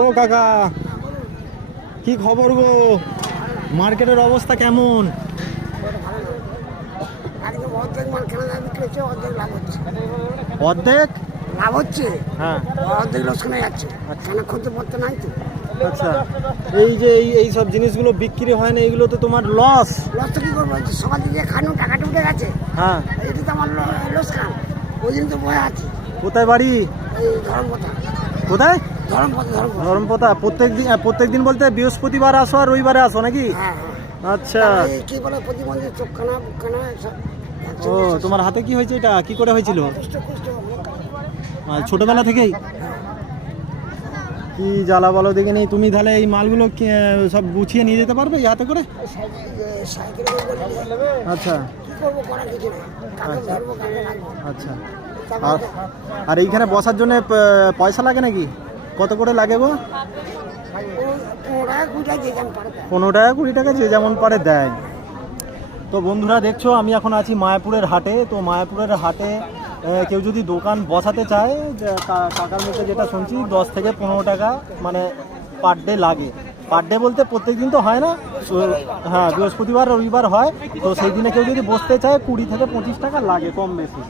ও কাকা, কি খবর গো? মার্কেটের অবস্থা কেমন? একদম অর্ধেক মাল কেনা দাম বিক্রি হচ্ছে, অর্ধেক লাভ হচ্ছে। অর্ধেক লাভ হচ্ছে, হ্যাঁ, অর্ধেক লোকসানে যাচ্ছে। কেন খুঁজতে পড়তে নাই তো। আচ্ছা। এই যে এই সব জিনিসগুলো বিক্রি হয় না, এগুলো তো তোমার লস। লস তো কি করবো, সকাল থেকে খানো টাকাটা উঠে গেছে, হ্যাঁ, এটা তো আমার লস খান। ওই দিন তো বয়ে আছে। কোথায় বাড়ি? এই ধর্মপথা, কোথায়? ধর্মপথা, ধর্মপথা। ধর্মপথা। প্রত্যেক দিন বলতে বৃহস্পতিবার আসো আর রবিবারে আসো নাকি? হ্যাঁ হ্যাঁ। আচ্ছা। এই কি বলে প্রতিবন্ধী চোখখানা বুকখানা সব ও, তোমার হাতে কি হয়েছে? এটা কি করে হয়েছিল? কুষ্ঠ কুষ্ঠ। ছোটবেলা থেকেই? কি জ্বালা বলো দেখে নেই। তুমি তাহলে এই মালগুলো সব গুছিয়ে নিয়ে যেতে পারবে এই হাতে করে? সাইকেলে বলে আচ্ছা কি করবো, করার কিছু না। কাকে ধরবো, কাকে রাখবো। আচ্ছা। আর আর এইখানে বসার জন্য পয়সা লাগে নাকি? কত করে লাগে গো? 15 টাকা 20 টাকা যে যেমন পারে দেয়। তো বন্ধুরা দেখছো, আমি এখন আছি মায়াপুরের হাটে। তো মায়াপুরের হাটে কেউ যদি দোকান বসাতে চায়, কাকার মুখে যেটা শুনছি 10 থেকে 15 টাকা মানে পার ডে লাগে। পার ডে বলতে প্রত্যেক দিন তো হয় না, হ্যাঁ বৃহস্পতিবার রবিবার হয়। তো সেই দিনে কেউ যদি বসতে চায় 20 থেকে 25 টাকা লাগে, কম বেশি।